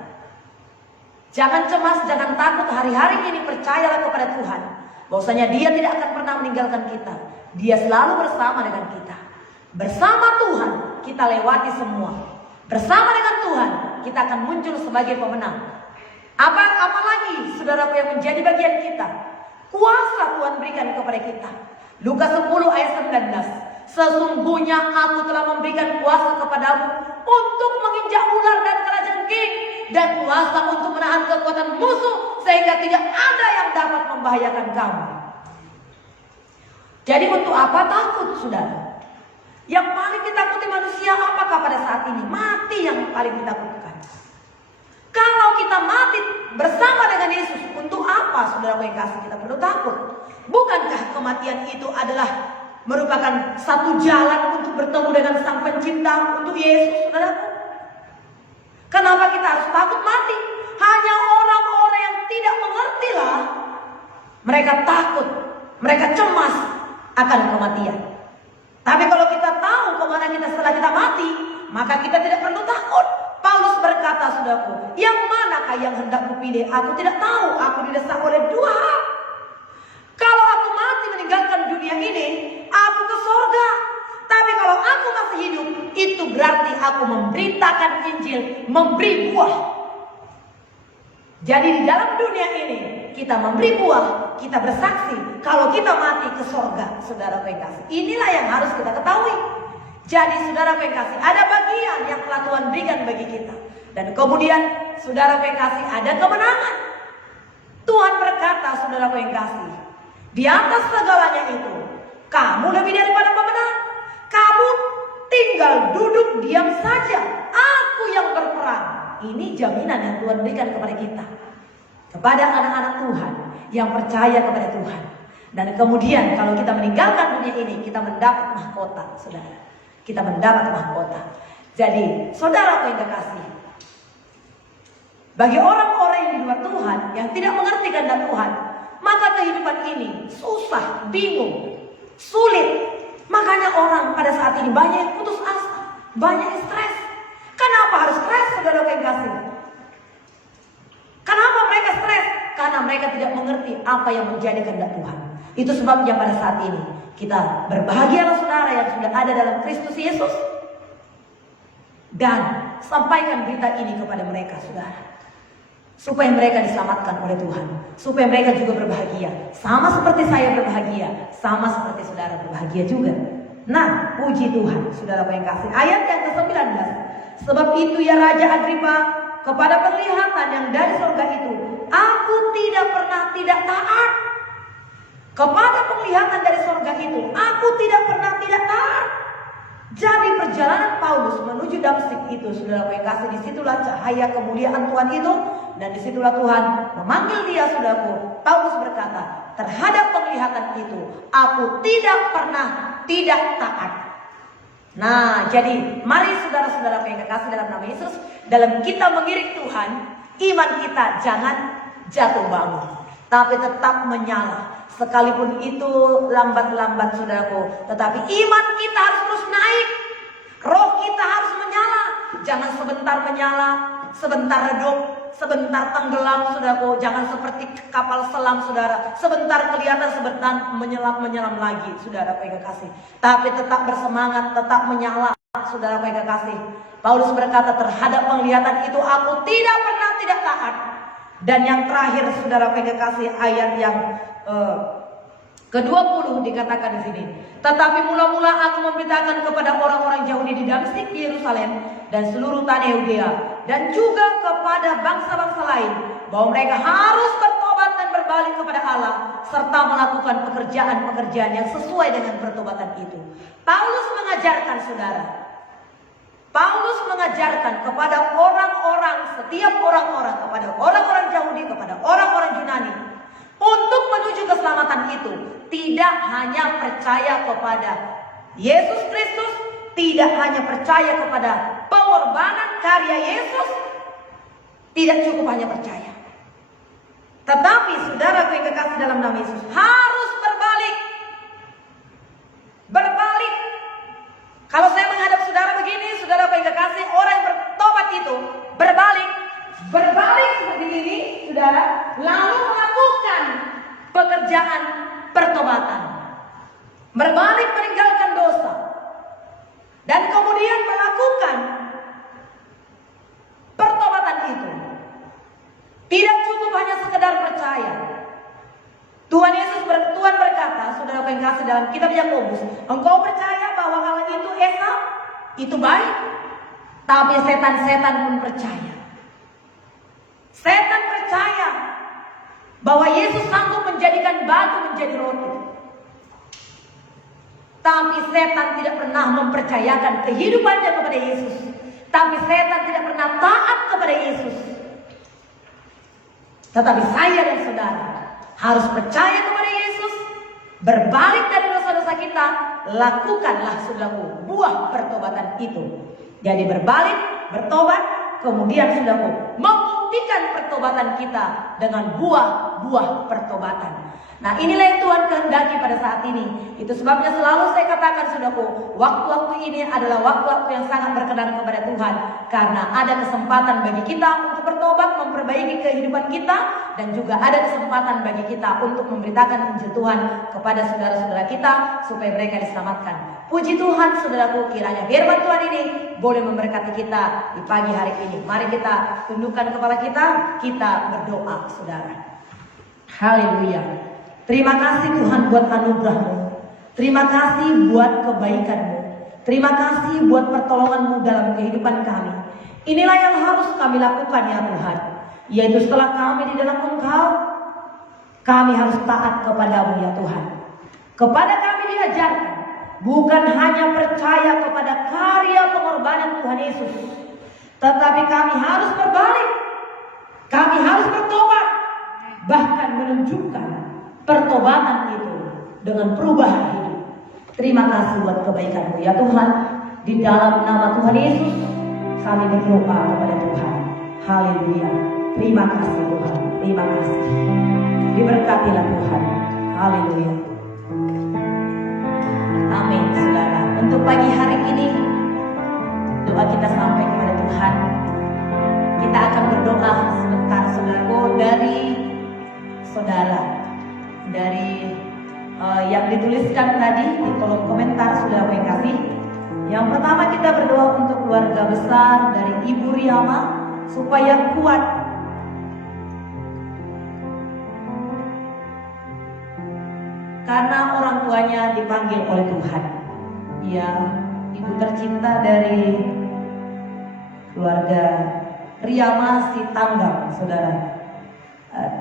Jangan cemas, jangan takut. Hari-hari ini percayalah kepada Tuhan, bahwasanya Dia tidak akan pernah meninggalkan kita. Dia selalu bersama dengan kita. Bersama Tuhan kita lewati semua. Bersama dengan Tuhan kita akan muncul sebagai pemenang. Apalagi saudaraku yang menjadi bagian kita? Kuasa Tuhan berikan kepada kita. Lukas 10 ayat 19. Sesungguhnya aku telah memberikan kuasa kepadamu untuk menginjak ular dan kalajengking, dan kuasa untuk menahan kekuatan musuh, sehingga tidak ada yang dapat membahayakan kamu. Jadi untuk apa takut, saudara? Yang paling ditakuti manusia apakah pada saat ini? Mati yang paling ditakutkan. Kalau kita mati bersama dengan Yesus, untuk apa, saudara yang kasih, kita perlu takut? Bukankah kematian itu adalah merupakan satu jalan untuk bertemu dengan Sang Pencipta, untuk Yesus, saudara? Kenapa kita harus takut mati? Hanya orang-orang yang tidak mengertilah, mereka takut, mereka cemas akan kematian. Tapi kalau kita tahu mengenai kita setelah kita mati, maka kita tidak perlu takut. Paulus berkata, saudaraku, yang manakah yang hendak kupilih? Aku tidak tahu, aku didesak oleh dua hal. Kalau aku mati meninggalkan dunia ini, aku ke sorga. Tapi kalau aku masih hidup, itu berarti aku memberitakan Injil, memberi buah. Jadi di dalam dunia ini, kita memberi buah, kita bersaksi. Kalau kita mati ke sorga, saudara pengkasih. Inilah yang harus kita ketahui. Jadi saudara pengkasih, ada bagian yang telah Tuhan berikan bagi kita. Dan kemudian saudara pengkasih, ada kemenangan. Tuhan berkata, saudara pengkasih, di atas segalanya itu, kamu lebih daripada pemenang. Kamu tinggal duduk diam saja. Aku yang berperang. Ini jaminan yang Tuhan berikan kepada kita. Kepada anak-anak Tuhan yang percaya kepada Tuhan. Dan kemudian kalau kita meninggalkan dunia ini, kita mendapat mahkota, saudara. Kita mendapat mahkota. Jadi, saudara yang kekasih, bagi orang-orang yang di luar Tuhan, yang tidak mengerti kehendak Tuhan, maka kehidupan ini susah, bingung, sulit. Makanya orang pada saat ini banyak yang putus asa, banyak yang stres. Kenapa harus stres, saudara yang kasih? Kenapa mereka stres? Karena mereka tidak mengerti apa yang menjadi kehendak Tuhan. Itu sebabnya pada saat ini kita berbahagialah saudara yang sudah ada dalam Kristus Yesus. Dan sampaikan berita ini kepada mereka, saudara. Supaya mereka diselamatkan oleh Tuhan. Supaya mereka juga berbahagia. Sama seperti saya berbahagia. Sama seperti saudara berbahagia juga. Nah, puji Tuhan, saudara yang kasih. Ayat yang ke-19. Sebab itu ya Raja Agripa, kepada penglihatan yang dari surga itu, aku tidak pernah tidak taat. Kepada penglihatan dari surga itu, aku tidak pernah tidak taat. Jadi perjalanan Paulus menuju Damsyik itu, saudara yang kasih, disitulah cahaya kemuliaan Tuhan itu. Dan disitulah Tuhan memanggil dia, saudaraku. Paulus berkata, terhadap penglihatan itu, aku tidak pernah tidak taat. Nah, jadi mari saudara-saudara yang kekasih dalam nama Yesus, dalam kita mengiring Tuhan, iman kita jangan jatuh bangun, tapi tetap menyala. Sekalipun itu lambat-lambat, saudaraku, tetapi iman kita harus terus naik. Roh kita harus menyala. Jangan sebentar menyala, sebentar redup, sebentar tenggelam, saudaraku. Jangan seperti kapal selam, saudara. Sebentar kelihatan, sebentar menyelam lagi, saudara yang kekasih. Tapi tetap bersemangat, tetap menyala, saudara yang kekasih. Paulus berkata, terhadap penglihatan itu aku tidak pernah tidak taat. Dan yang terakhir, saudara yang kekasih, ayat yang ke-20 dikatakan di sini. Tetapi mula-mula aku memberitakan kepada orang-orang Yahudi di Damsyik, di Yerusalem, dan seluruh tanah Yudea, dan juga kepada bangsa-bangsa lain, bahwa mereka harus bertobat dan berbalik kepada Allah, serta melakukan pekerjaan-pekerjaan yang sesuai dengan pertobatan itu. Paulus mengajarkan, saudara. Paulus mengajarkan kepada orang-orang, setiap orang-orang, kepada orang-orang Yahudi, kepada orang-orang Yunani, untuk menuju keselamatan itu, tidak hanya percaya kepada Yesus Kristus, tidak hanya percaya kepada pengorbanan karya Yesus, tidak cukup hanya percaya. Tetapi saudara yang kekasih dalam nama Yesus, harus berbalik. Berbalik. Kalau saya menghadap saudara begini, saudara yang kekasih, orang yang bertobat itu berbalik. Berbalik seperti ini, saudara, lalu melakukan pekerjaan pertobatan. Berbalik meninggalkan dosa. Dan kemudian melakukan pertobatan itu. Tidak cukup hanya sekedar percaya. Tuhan berkata, saudara yang kasih, dalam kitab Yakobus, engkau percaya bahwa Allah itu Esa, itu baik, tapi setan-setan pun percaya. Setan percaya bahwa Yesus sanggup menjadikan batu menjadi roti. Tapi setan tidak pernah mempercayakan kehidupannya kepada Yesus. Tapi setan tidak pernah taat kepada Yesus. Tetapi saya dan saudara harus percaya kepada Yesus, berbalik dari dosa-dosa kita, lakukanlah, saudaraku, buah pertobatan itu. Jadi berbalik, bertobat, kemudian, saudaraku, membuktikan pertobatan kita dengan buah-buah pertobatan. Nah, inilah yang Tuhan kehendaki pada saat saat ini. Itu sebabnya selalu saya katakan, saudaraku, waktu-waktu ini adalah waktu-waktu yang sangat berkenan kepada Tuhan. Karena ada kesempatan bagi kita untuk bertobat, memperbaiki kehidupan kita, dan juga ada kesempatan bagi kita untuk memberitakan Injil Tuhan kepada saudara-saudara kita supaya mereka diselamatkan. Puji Tuhan, saudaraku, kiranya firman Tuhan ini boleh memberkati kita di pagi hari ini. Mari kita tundukkan kepala kita berdoa, saudara. Haleluya. Terima kasih Tuhan buat anugerah-Mu. Terima kasih buat kebaikan-Mu. Terima kasih buat pertolongan-Mu dalam kehidupan kami. Inilah yang harus kami lakukan ya Tuhan. Yaitu setelah kami di dalam Engkau, kami harus taat kepada-Mu ya Tuhan. Kepada kami diajarkan, bukan hanya percaya kepada karya pengorbanan Tuhan Yesus, tetapi kami harus berbalik. Kami harus bertobat, bahkan menunjukkan pertobatan itu dengan perubahan hidup. Terima kasih buat kebaikan-Mu ya Tuhan. Di dalam nama Tuhan Yesus kami berdoa kepada Tuhan. Haleluya. Terima kasih Tuhan. Terima kasih. Diberkatilah Tuhan. Haleluya. Amin, saudara. Untuk pagi hari ini doa kita sampai kepada Tuhan. Kita akan berdoa sebentar, saudaraku, dari saudara, dari yang dituliskan tadi di kolom komentar sudah saya kasih. Yang pertama kita berdoa untuk keluarga besar dari Ibu Riyama supaya kuat karena orang tuanya dipanggil oleh Tuhan. Ya, ibu tercinta dari keluarga Riyama Sitanggang, saudara,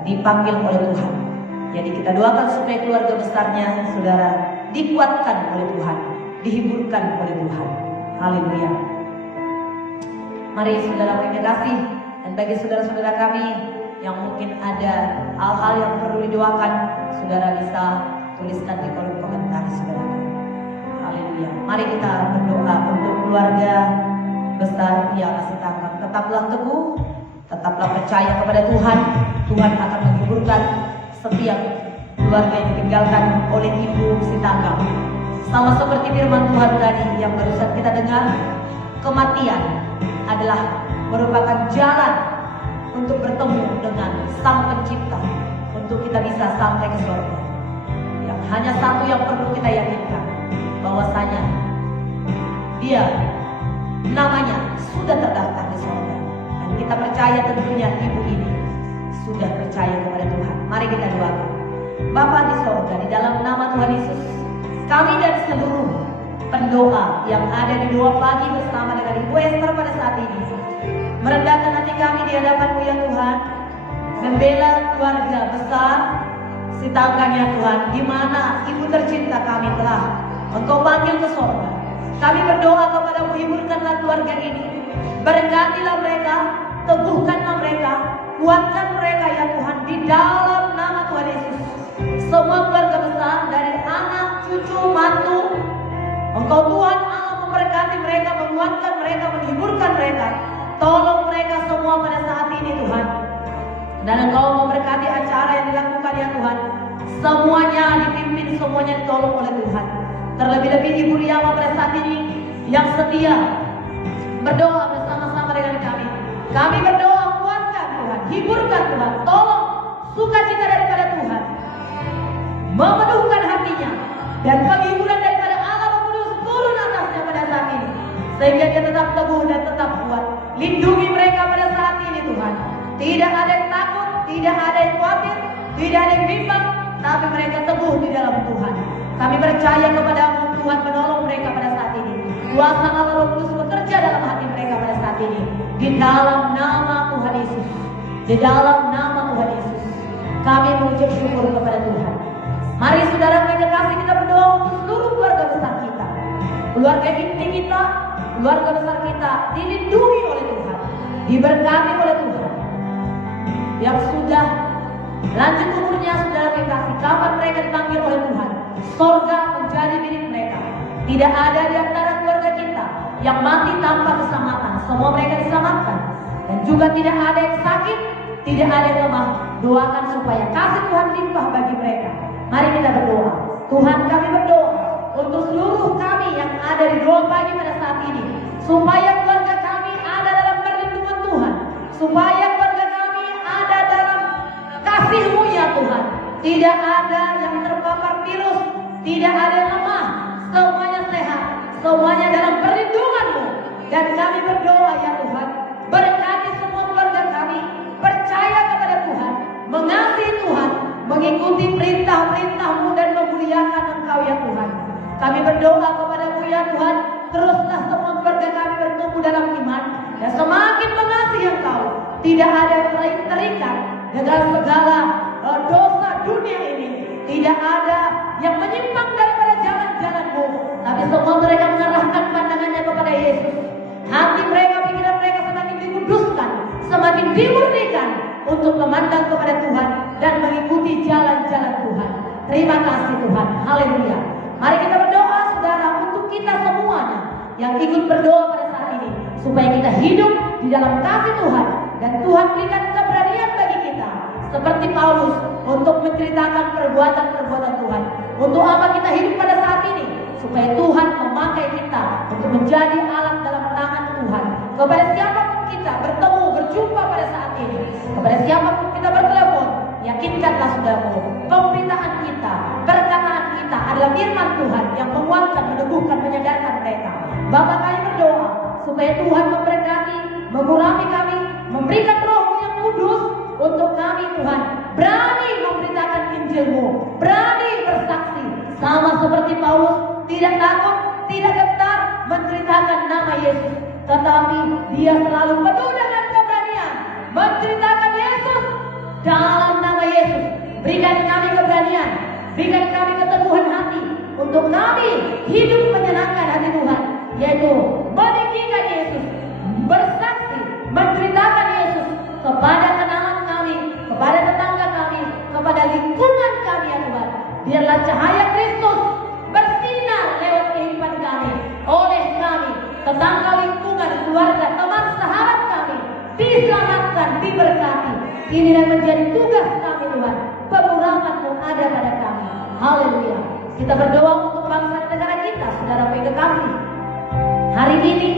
dipanggil oleh Tuhan. Jadi kita doakan supaya keluarga besarnya, saudara, dikuatkan oleh Tuhan, dihiburkan oleh Tuhan. Haleluya. Mari saudara beri kasih, dan bagi saudara-saudara kami yang mungkin ada hal-hal yang perlu didoakan, saudara bisa tuliskan di kolom komentar, saudara. Haleluya. Mari kita berdoa untuk keluarga besar yang Sitanggang. Tetaplah teguh, tetaplah percaya kepada Tuhan. Tuhan akan menghiburkan setiap keluarga yang ditinggalkan oleh Ibu Sitanggang. Sama seperti firman Tuhan tadi yang barusan kita dengar, kematian adalah merupakan jalan untuk bertemu dengan Sang Pencipta, untuk kita bisa sampai ke surga. Yang hanya satu yang perlu kita yakinkan, bahwasanya Dia, namanya sudah terdaftar di surga. Dan kita percaya tentunya ibu ini sudah percaya kepada Tuhan. Mari kita doakan. Bapa di surga, di dalam nama Tuhan Yesus, kami dan seluruh pendoa yang ada di doa pagi bersama dengan Ibu Esther pada saat ini merendahkan hati kami di hadapan-Mu ya Tuhan, membela keluarga besar Sitanggang ya Tuhan, di mana ibu tercinta kami telah Engkau panggil ke surga. Kami berdoa kepada-Mu, hiburkanlah keluarga ini, berkatilah mereka, teguhkanlah mereka, kuatkan mereka ya Tuhan, di dalam nama Tuhan Yesus. Semua keluarga besar dari anak, cucu, mantu, Engkau Tuhan Allah memberkati mereka, menguatkan mereka, menghiburkan mereka. Tolong mereka semua pada saat ini Tuhan. Dan Engkau memberkati acara yang dilakukan ya Tuhan. Semuanya dipimpin, semuanya ditolong oleh Tuhan. Terlebih-lebih Ibu Riyama pada saat ini yang setia berdoa bersama-sama dengan kami. Kami berdoa, kuatkan Tuhan, hiburkan Tuhan, tolong sukacita daripada Tuhan, memenuhkan hatinya, dan penghiburan daripada Allah Kudus turun atasnya pada saat ini, sehingga dia tetap teguh dan tetap kuat. Lindungi mereka pada saat ini Tuhan. Tidak ada yang takut, tidak ada yang khawatir, tidak ada yang bimbang, tapi mereka teguh di dalam Tuhan. Kami percaya kepada-Mu, Tuhan menolong mereka pada saat ini. Kuasa Allah Roh Kudus bekerja dalam hati mereka pada saat ini. Di dalam nama Tuhan Yesus, di dalam nama Tuhan Yesus, kami mengucap syukur kepada Tuhan. Mari saudara yang kasih, kita berdoa untuk seluruh keluarga besar kita, keluarga inti kita, keluarga besar kita dilindungi oleh Tuhan, diberkati oleh Tuhan. Yang sudah lanjut umurnya, saudara yang kasih, kapan mereka dipanggil oleh Tuhan, surga menjadi milik mereka. Tidak ada di antara keluarga kita yang mati tanpa keselamatan. Semua mereka diselamatkan. Dan juga tidak ada yang sakit, tidak ada yang lemah. Doakan supaya kasih Tuhan limpah bagi mereka. Mari kita berdoa. Tuhan berdoa pagi pada saat ini supaya keluarga kami ada dalam perlindungan Tuhan, supaya keluarga kami ada dalam kasih-Mu ya Tuhan. Tidak ada yang terpapar virus, tidak ada yang lemah, semuanya sehat, semuanya dalam perlindungan-Mu. Dan kami berdoa ya Tuhan, berkati semua keluarga kami, percaya kepada Tuhan, mengasihi Tuhan, mengikuti perintah-perintah-Mu dan memuliakan Engkau ya Tuhan. Kami berdoa kepada-Mu ya Tuhan, teruslah semua keluarga kami bertumbuh dalam iman dan semakin mengasihi Engkau. Tidak ada yang terikat dengan segala dosa dunia ini. Tidak ada yang menyimpang daripada jalan-jalan-Mu, tapi semua mereka mengarahkan pandangannya kepada Yesus. Hati mereka, pikiran mereka semakin dikuduskan, semakin dimurnikan untuk memandang kepada Tuhan dan mengikuti jalan-jalan Tuhan. Terima kasih Tuhan. Haleluya. Mari kita berdoa saudara untuk kita semuanya yang ikut berdoa pada saat ini, supaya kita hidup di dalam kasih Tuhan dan Tuhan berikan keberanian bagi kita seperti Paulus untuk menceritakan perbuatan-perbuatan Tuhan. Untuk apa kita hidup pada saat ini? Supaya Tuhan memakai kita untuk menjadi alat dalam tangan Tuhan. Kepada siapapun kita bertemu, berjumpa pada saat ini, kepada siapapun kita bertelepon, yakinkanlah saudaraku, pemberitaan kita, perkataan kita adalah firman Tuhan yang menguatkan, meneguhkan, menyadarkan mereka. Bapa, kami berdoa supaya Tuhan memberkati, mengurapi kami, memberikan Roh-Mu yang kudus untuk kami Tuhan, berani memberitakan Injil-Mu, berani bersaksi, sama seperti Paulus, tidak takut, tidak gentar menceritakan nama Yesus, tetapi dia selalu penuh dengan keberanian menceritakan Yesus dalam nama Yesus. Berikan kami keberanian, berikan kami keteguhan hati untuk kami hidup menyenangkan hati Tuhan, yaitu meninggikan Yesus, bersaksi, menceritakan Yesus kepada kenalan kami, kepada tetangga kami, kepada lingkungan kami ya Tuhan. Biarlah cahaya Kristus bersinar lewat kehidupan kami, oleh kami, tetangga, lingkungan, keluarga, teman, sahabat kami diselamatkan, diberkati. Ini yang menjadi tugas kami Tuhan. Pemurahan-Mu ada pada kami. Haleluya. Kita berdoa untuk bangsa dan negara kita, saudara kekasih. Hari ini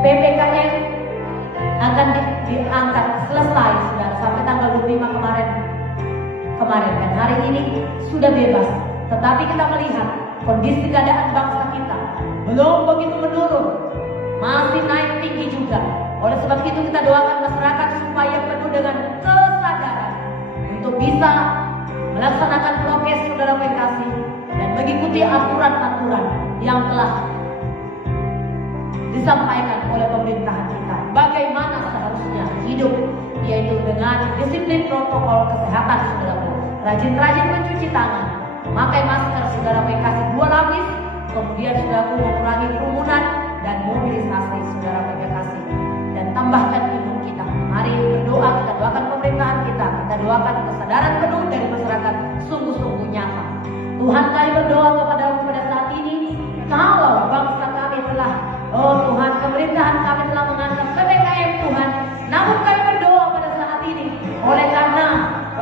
PPKM akan diangkat selesai sudah sampai tanggal 25 kemarin dan hari ini sudah bebas. Tetapi kita melihat kondisi keadaan bangsa kita belum begitu menurun, masih naik tinggi juga. Oleh sebab itu kita doakan masyarakat supaya penuh dengan kesadaran untuk bisa melaksanakan prokes saudara kekasih dan mengikuti aturan-aturan yang telah disampaikan oleh pemerintahan kita. Bagaimana seharusnya hidup, yaitu dengan disiplin protokol kesehatan saudaraku. Rajin-rajin mencuci tangan, memakai masker saudara kekasih 2 lapis, kemudian saudaraku mengurangi kerumunan dan mobilisasi saudara kekasih, dan tambahkan imun kita. Mari berdoa, kita doakan pemerintahan kita doakan kesadaran penuh dari masyarakat sungguh-sungguh nyata. Tuhan, kami berdoa kepada-Mu pada saat ini, kalau bangsa kami telah, oh Tuhan, pemerintahan kami telah mengangkat PPKM Tuhan, namun kami berdoa pada saat ini, oleh karena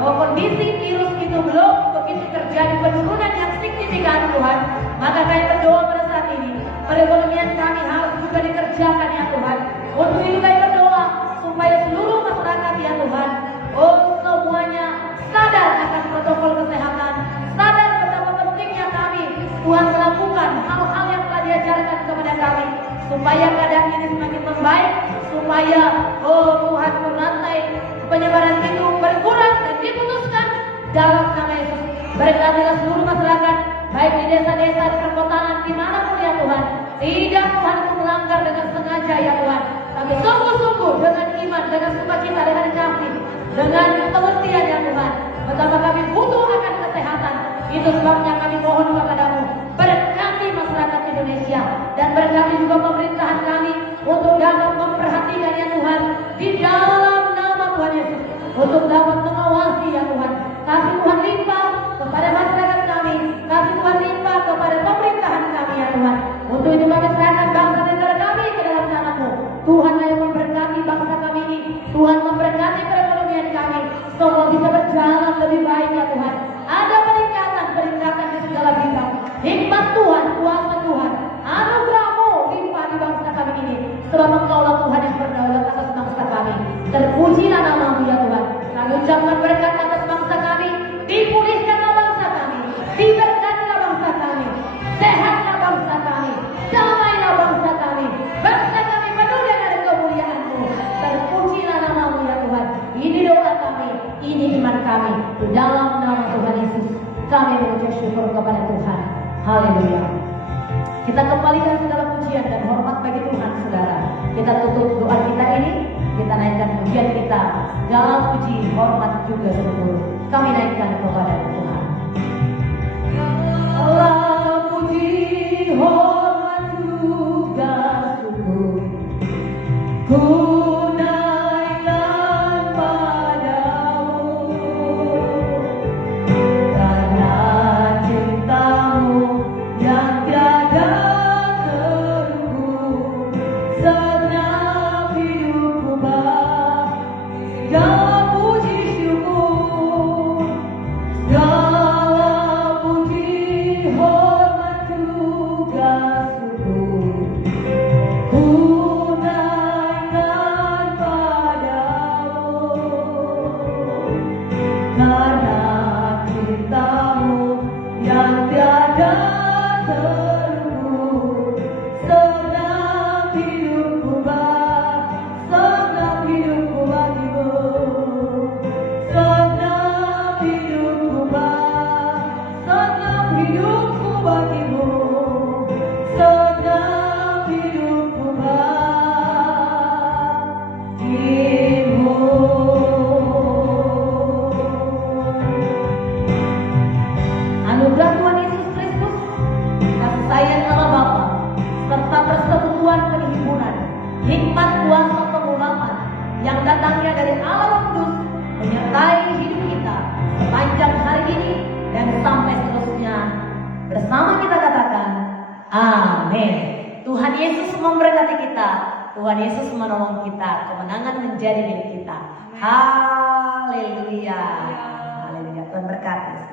kondisi virus itu belum begitu terjadi penurunan yang signifikan Tuhan, maka kami berdoa pada saat ini, perekonomian kami harus juga dikerjakan ya Tuhan. Untuk itu kami berdoa supaya seluruh masyarakat ya Tuhan, oh semuanya sadar akan protokol kesehatan, sadar betapa pentingnya kami Tuhan melakukan hal-hal yang telah diajarkan kepada kami, supaya keadaan ini semakin membaik, supaya oh Tuhan merantai penyebaran itu berkurang dan diputuskan dalam nama Yesus. Berkatilah seluruh masyarakat, baik di desa-desa, di perkotaan, dimanapun ya Tuhan, tidak Tuhan melanggar dengan sengaja ya Tuhan, tapi sungguh-sungguh dengan iman, dengan sukacita, dengan kasih, dengan pengertian ya Tuhan, betapa kami butuh akan kesehatan. Itu sebabnya kami mohon kepada-Mu, berkati masyarakat Indonesia dan berkati juga pemerintahan kami untuk dapat memperhatikan ya Tuhan di dalam nama Tuhan Yesus, untuk dapat mengawasi ya Tuhan. Kasih Tuhan limpah kepada masyarakat kami, kasih Tuhan limpah kepada pemerintahan kami ya Tuhan. Untuk itu kami serahkan bangsa dan negara kami ke dalam tangan-Mu. Tuhan yang memberkati bangsa kami ini, Tuhan memberkati perekonomian kami, semua bisa berjalan lebih baik ya Tuhan. Ada peningkatan mengucap syukur kepada Tuhan. Haleluya. Kita kembalikan segala pujian dan hormat bagi Tuhan, saudara. Kita tutup doa kita ini, kita naikkan pujian kita, segala puji, hormat juga syukur kami naikkan kepada Tuhan. Allah puji, hormat juga syukur ku naikkan padamu, karena cintamu yang tiada terukur segenap hidupku bagi segala puji syukur, segala puji hormat juga syukur ku naikkan padamu, karena cintamu yang tiada terukur segenap hidupku bagimu, segenap hidupku bagimu, segenap hidupku bagimu. Anugerah Tuhan Yesus Kristus, kasih sayang Allah Bapa, serta persekutuan penghimpunan, hikmat kuasa pengurapan yang datangnya dari Allah Roh Kudus menyertai hidup kita sepanjang hari ini dan sampai seterusnya. Bersama kita katakan, amin. Tuhan Yesus memberkati kita, Tuhan Yesus menolong kita, kemenangan menjadi milik kita. Haleluya. Haleluya. Tuhan berkati.